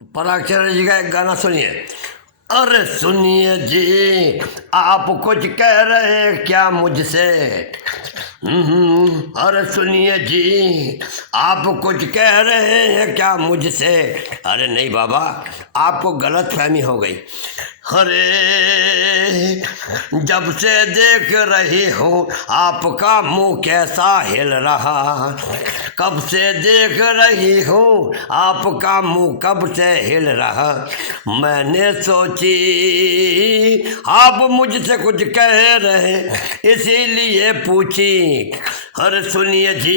परागशरण जी का एक गाना सुनिए। अरे सुनिए जी, आप कुछ कह रहे क्या मुझसे? अरे सुनिए जी, आप कुछ कह रहे हैं क्या मुझसे? अरे नहीं बाबा, आपको गलत फहमी हो गई। अरे जब से देख रही हूँ आपका मुंह कैसा हिल रहा, कब से देख रही हूँ आपका मुंह कब से हिल रहा। मैंने सोची आप मुझसे कुछ कह रहे इसीलिए पूछी। अरे सुनिए जी,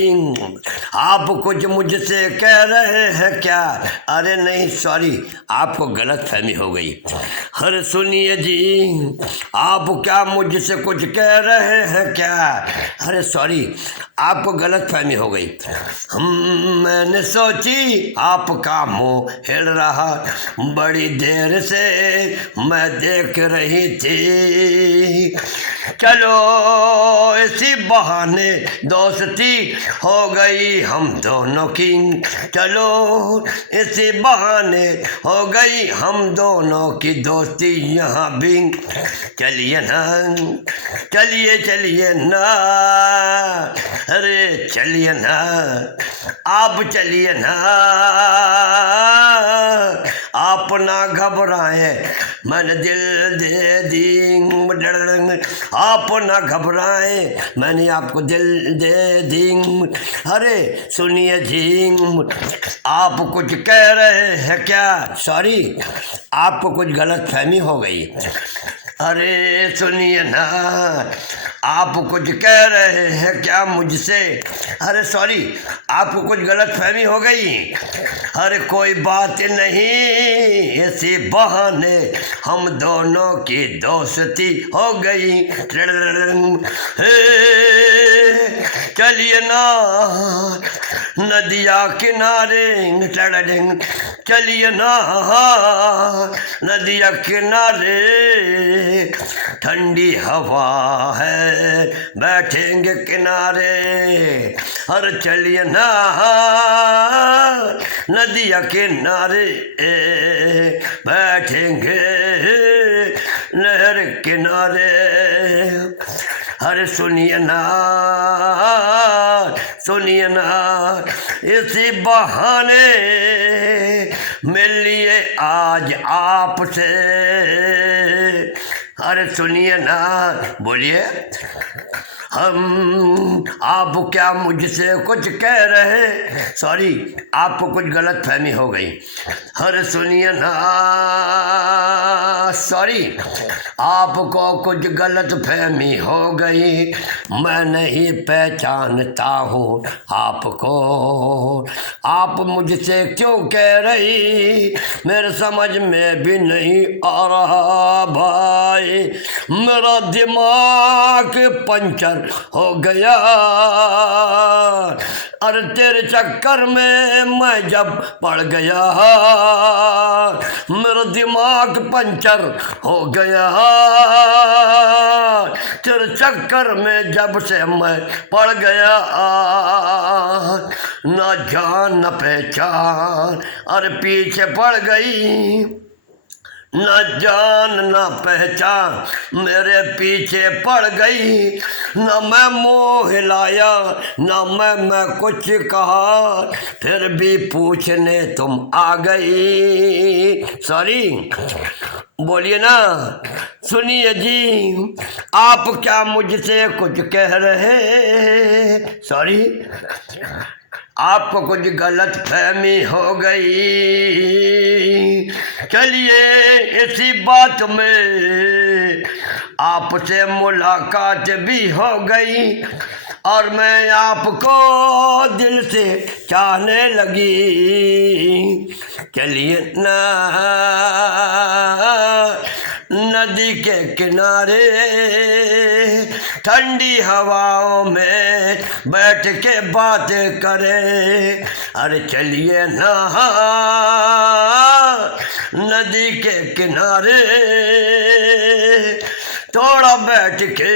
आप कुछ मुझसे कह रहे हैं क्या? अरे नहीं सॉरी, आपको गलत फहमी हो गई। अरे सुनिए जी, आप क्या मुझसे कुछ कह रहे हैं क्या? अरे सॉरी, आपको गलत फहमी हो गई। मैंने सोची आपका मुंह हिल रहा, बड़ी देर से मैं देख रही थी। चलो इसी बहाने दोस्ती हो गई हम दोनों की, चलो इसी बहाने हो गई हम दोनों की दोस्ती यहाँ भी। चलिए ना, चलिए चलिए ना, अरे चलिए ना, आप चलिए ना, आप ना घबराए मैंने दिल दे दी। आप ना घबराए मैंने आपको दिल दे दी। अरे सुनिए जी, आप कुछ कह रहे हैं क्या? सॉरी, आपको कुछ गलत फहमी हो गई। अरे सुनिए ना, आप कुछ कह रहे हैं क्या मुझसे? अरे सॉरी, आपको कुछ गलत फहमी हो गई। अरे कोई बात नहीं, इसी बहाने हम दोनों की दोस्ती हो गई। चलिए ना नदिया किनारे, चलिए ना नदिया किनारे, ठंडी हवा है बैठेंगे किनारे। अरे चलिए ना नदिया किनारे, बैठेंगे नहर किनारे। अरे सुनिए ना, सुनिए ना, इसी बहाने मिल लिए आज आपसे। अरे सुनिए ना, बोलिए। आप क्या मुझसे कुछ कह रहे? सॉरी, आपको कुछ गलत फहमी हो गई। अरे सुनिए ना, सॉरी, आपको कुछ गलत फहमी हो गई। मैं नहीं पहचानता हूँ आपको, आप मुझसे क्यों कह रही मेरे समझ में भी नहीं आ रहा भाई। मेरा दिमाग पंचर हो गया, अरे तेरे चक्कर में मैं जब पड़ गया, मेरा दिमाग पंचर हो गया, तेरे चक्कर में जब से मैं पड़ गया। न जान न पहचान, अरे पीछे पड़ गई, न जान न पहचान मेरे पीछे पड़ गई। न मैं मुँह हिलाया न मैं कुछ कहा, फिर भी पूछने तुम आ गई। सॉरी, बोलिए ना। सुनिए जी, आप क्या मुझसे कुछ कह रहे? सॉरी, आपको कुछ गलत फहमी हो गई। चलिए इसी बात में आपसे मुलाकात भी हो गई, और मैं आपको दिल से चाहने लगी। चलिए ना नदी के किनारे, ठंडी हवाओं में बैठ के बात करें। अरे चलिए ना नदी के किनारे, थोड़ा बैठ के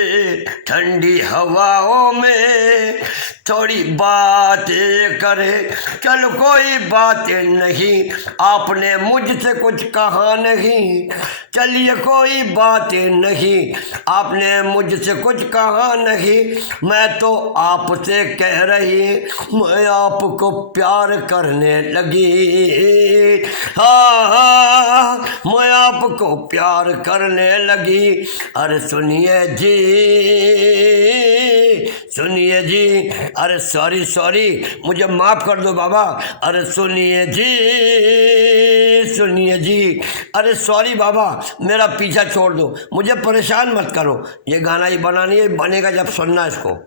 ठंडी हवाओं में थोड़ी बातें करे, चल कोई बातें नहीं, आपने मुझसे कुछ कहा नहीं, चलिए कोई बातें नहीं, आपने मुझसे कुछ कहा नहीं, मैं तो आपसे कह रही मैं आपको प्यार करने लगी, हाँ हाँ मैं आपको प्यार करने लगी। अरे सुनिए जी, सुनिए जी, अरे सॉरी सॉरी मुझे माफ़ कर दो बाबा, अरे सुनिए जी, सुनिए जी, अरे सॉरी बाबा मेरा पीछा छोड़ दो, मुझे परेशान मत करो। ये गाना ही बनानी है, बनेगा जब सुनना इसको।